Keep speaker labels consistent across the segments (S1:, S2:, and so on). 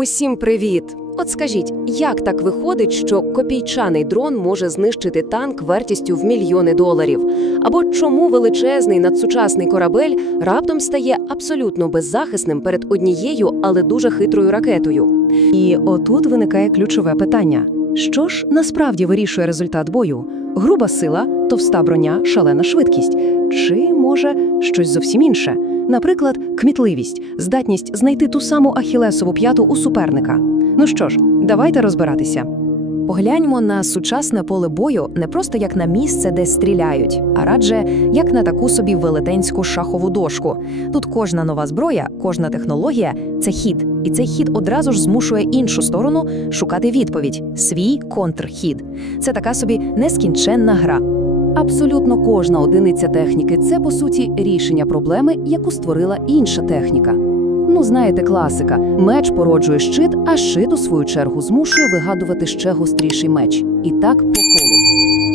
S1: Усім привіт! От скажіть, як так виходить, що копійчаний дрон може знищити танк вартістю в мільйони доларів? Або чому величезний надсучасний корабель раптом стає абсолютно беззахисним перед однією, але дуже хитрою ракетою?
S2: І отут виникає ключове питання: що ж насправді вирішує результат бою? Груба сила, товста броня, шалена швидкість, чи може щось зовсім інше? Наприклад, кмітливість, здатність знайти ту саму ахілесову п'яту у суперника. Ну що ж, давайте розбиратися.
S3: Погляньмо на сучасне поле бою не просто як на місце, де стріляють, а радже як на таку собі велетенську шахову дошку. Тут кожна нова зброя, кожна технологія це хід, і цей хід одразу ж змушує іншу сторону шукати відповідь свій контрхід. Це така собі нескінченна гра.
S1: Абсолютно кожна одиниця техніки це по суті рішення проблеми, яку створила інша техніка. Ну, знаєте, класика: меч породжує щит, а щит, у свою чергу, змушує вигадувати ще гостріший меч. І так по колу.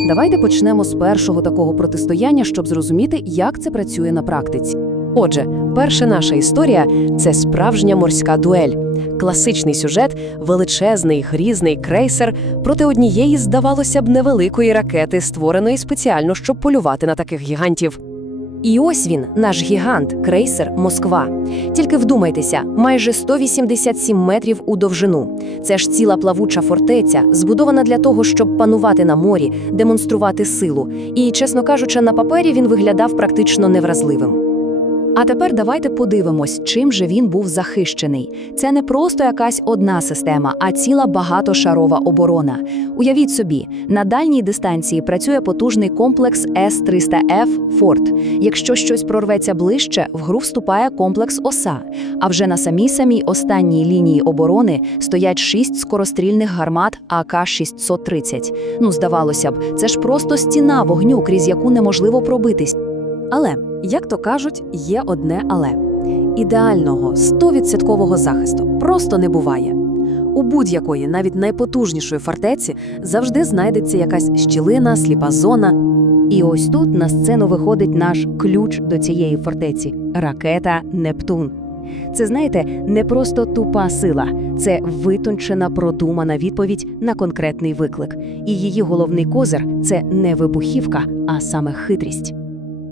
S1: Давайте почнемо з першого такого протистояння, щоб зрозуміти, як це працює на практиці. Отже, перша наша історія це справжня морська дуель. Класичний сюжет, величезний грізний крейсер проти однієї, здавалося б, невеликої ракети, створеної спеціально, щоб полювати на таких гігантів. І ось він, наш гігант, крейсер Москва. Тільки вдумайтеся, майже 187 метрів у довжину. Це ж ціла плавуча фортеця, збудована для того, щоб панувати на морі, демонструвати силу. І, чесно кажучи, на папері він виглядав практично невразливим.
S3: А тепер давайте подивимось, чим же він був захищений. Це не просто якась одна система, а ціла багатошарова оборона. Уявіть собі, на дальній дистанції працює потужний комплекс С-300Ф «Форт». Якщо щось прорветься ближче, в гру вступає комплекс ОСА. А вже на самій самій останній лінії оборони стоять шість скорострільних гармат АК-630. Ну, здавалося б, це ж просто стіна вогню, крізь яку неможливо пробитись.
S1: Але, як то кажуть, є одне але. Ідеального 100% захисту просто не буває. У будь-якої, навіть найпотужнішої фортеці, завжди знайдеться якась щілина, сліпа зона. І ось тут на сцену виходить наш ключ до цієї фортеці ракета Нептун. Це, знаєте, не просто тупа сила, це витончена, продумана відповідь на конкретний виклик. І її головний козир це не вибухівка, а саме хитрість.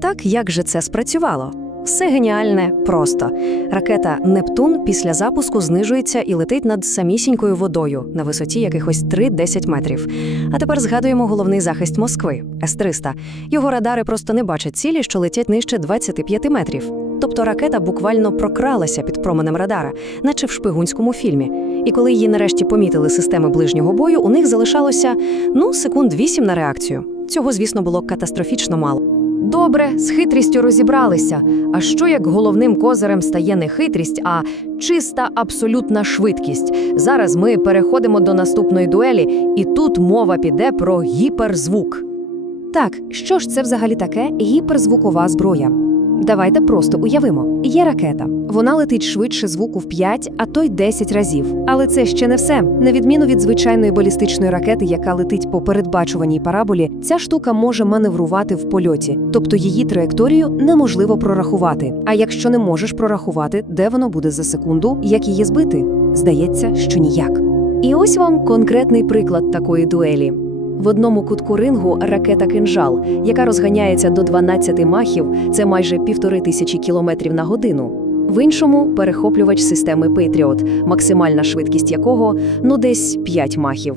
S2: Так як же це спрацювало? Все геніальне, просто. Ракета Нептун після запуску знижується і летить над самісінькою водою на висоті якихось 3-10 метрів. А тепер згадуємо головний захист Москви С-300. Його радари просто не бачать цілі, що летять нижче 25 метрів. Тобто ракета буквально прокралася під променем радара, наче в шпигунському фільмі. І коли її нарешті помітили системи ближнього бою, у них залишалося ну секунд 8 на реакцію. Цього, звісно, було катастрофічно мало.
S3: Добре, з хитрістю розібралися. А що як головним козирем стає не хитрість, а чиста абсолютна швидкість? Зараз ми переходимо до наступної дуелі, і тут мова піде про гіперзвук.
S2: Так, що ж це взагалі таке гіперзвукова зброя? Давайте просто уявимо: є ракета. Вона летить швидше звуку в 5, а то й 10 разів. Але це ще не все. На відміну від звичайної балістичної ракети, яка летить по передбачуваній параболі, ця штука може маневрувати в польоті, тобто її траєкторію неможливо прорахувати. А якщо не можеш прорахувати, де воно буде за секунду, як її збити? Здається, що ніяк.
S1: І ось вам конкретний приклад такої дуелі. В одному кутку рингу ракета «Кинжал», яка розганяється до 12 махів, це майже півтори тисячі кілометрів на годину. В іншому перехоплювач системи Patriot, максимальна швидкість якого ну десь 5 махів.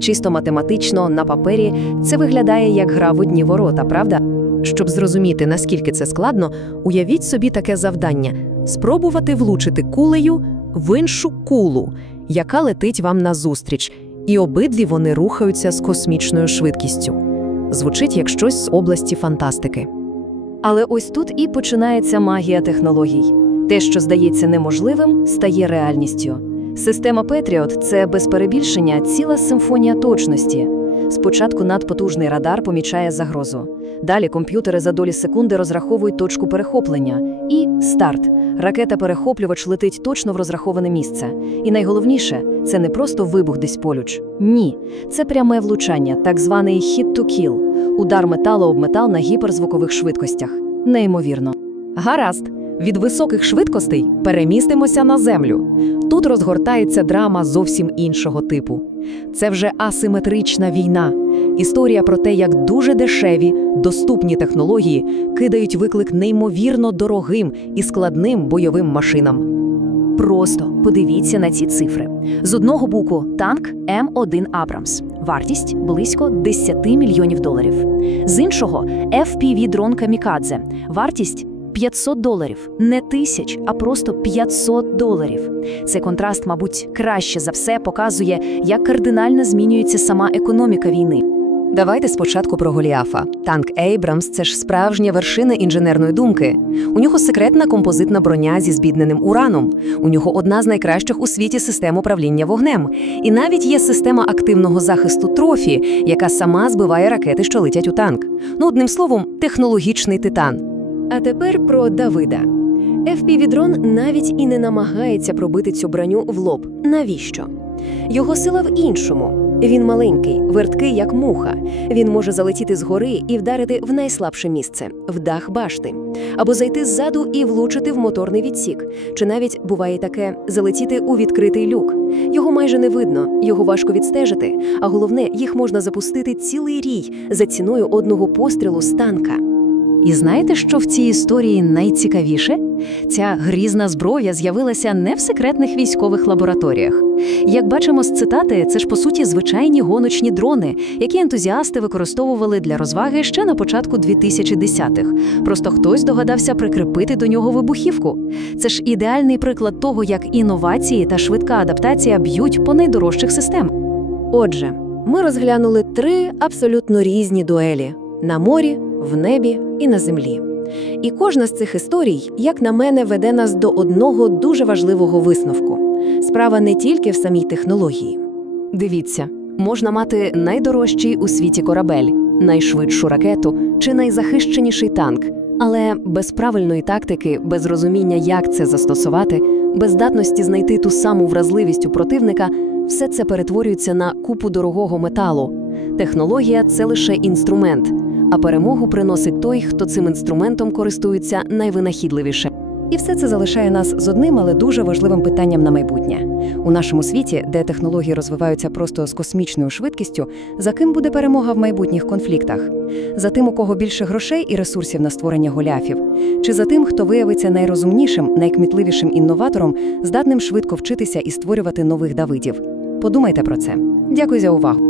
S1: Чисто математично, на папері, це виглядає як гра в одні ворота, правда? Щоб зрозуміти, наскільки це складно, уявіть собі таке завдання: спробувати влучити кулею в іншу кулу, яка летить вам назустріч, і обидві вони рухаються з космічною швидкістю. Звучить як щось з області фантастики. Але ось тут і починається магія технологій. Те, що здається неможливим, стає реальністю. Система Patriot – це без перебільшення ціла симфонія точності. Спочатку надпотужний радар помічає загрозу. Далі комп'ютери за долі секунди розраховують точку перехоплення. І старт. Ракета-перехоплювач летить точно в розраховане місце. І найголовніше це не просто вибух десь полюч. Ні, це пряме влучання, так званий hit to kill. Удар металу об метал на гіперзвукових швидкостях. Неймовірно.
S3: Гаразд,
S4: Від високих швидкостей перемістимося на землю. Тут розгортається драма зовсім іншого типу. Це вже асиметрична війна. Історія про те, як дуже дешеві, доступні технології кидають виклик неймовірно дорогим і складним бойовим машинам.
S3: Просто подивіться на ці цифри. З одного боку танк М1 Абрамс. Вартість близько 10 мільйонів доларів. З іншого FPV-дрон Камікадзе. Вартість 500 доларів. Не тисяч, а просто 500 доларів. Цей контраст, мабуть, краще за все показує, як кардинально змінюється сама економіка війни.
S2: Давайте спочатку про Голіафа. Танк Ейбрамс це ж справжня вершина інженерної думки. У нього секретна композитна броня зі збідненим ураном. У нього одна з найкращих у світі систем управління вогнем. І навіть є система активного захисту трофі, яка сама збиває ракети, що летять у танк. Ну, одним словом, технологічний титан.
S1: А тепер про Давида. FPV-дрон навіть і не намагається пробити цю броню в лоб. Навіщо? Його сила в іншому. Він маленький, верткий, як муха. Він може залетіти згори і вдарити в найслабше місце в дах башти, або зайти ззаду і влучити в моторний відсік. Чи навіть буває таке залетіти у відкритий люк. Його майже не видно, його важко відстежити. А головне, їх можна запустити цілий рій за ціною одного пострілу з танка.
S3: І знаєте, що в цій історії найцікавіше? Ця грізна зброя з'явилася не в секретних військових лабораторіях. Як бачимо з цитати, це ж по суті звичайні гоночні дрони, які ентузіасти використовували для розваги ще на початку 2010-х. Просто хтось догадався прикріпити до нього вибухівку. Це ж ідеальний приклад того, як інновації та швидка адаптація б'ють по найдорожчих систем.
S1: Отже, ми розглянули три абсолютно різні дуелі на морі, в небі і на землі. І кожна з цих історій, як на мене, веде нас до одного дуже важливого висновку. Справа не тільки в самій технології.
S2: Дивіться, можна мати найдорожчий у світі корабель, найшвидшу ракету чи найзахищеніший танк. Але без правильної тактики, без розуміння, як це застосувати, без здатності знайти ту саму вразливість у противника, все це перетворюється на купу дорогого металу. Технологія це лише інструмент, а перемогу приносить той, хто цим інструментом користується найвинахідливіше. І все це залишає нас з одним, але дуже важливим питанням на майбутнє. У нашому світі, де технології розвиваються просто з космічною швидкістю, за ким буде перемога в майбутніх конфліктах? За тим, у кого більше грошей і ресурсів на створення голяфів, чи за тим, хто виявиться найрозумнішим, найкмітливішим інноватором, здатним швидко вчитися і створювати нових Давидів? Подумайте про це. Дякую за увагу.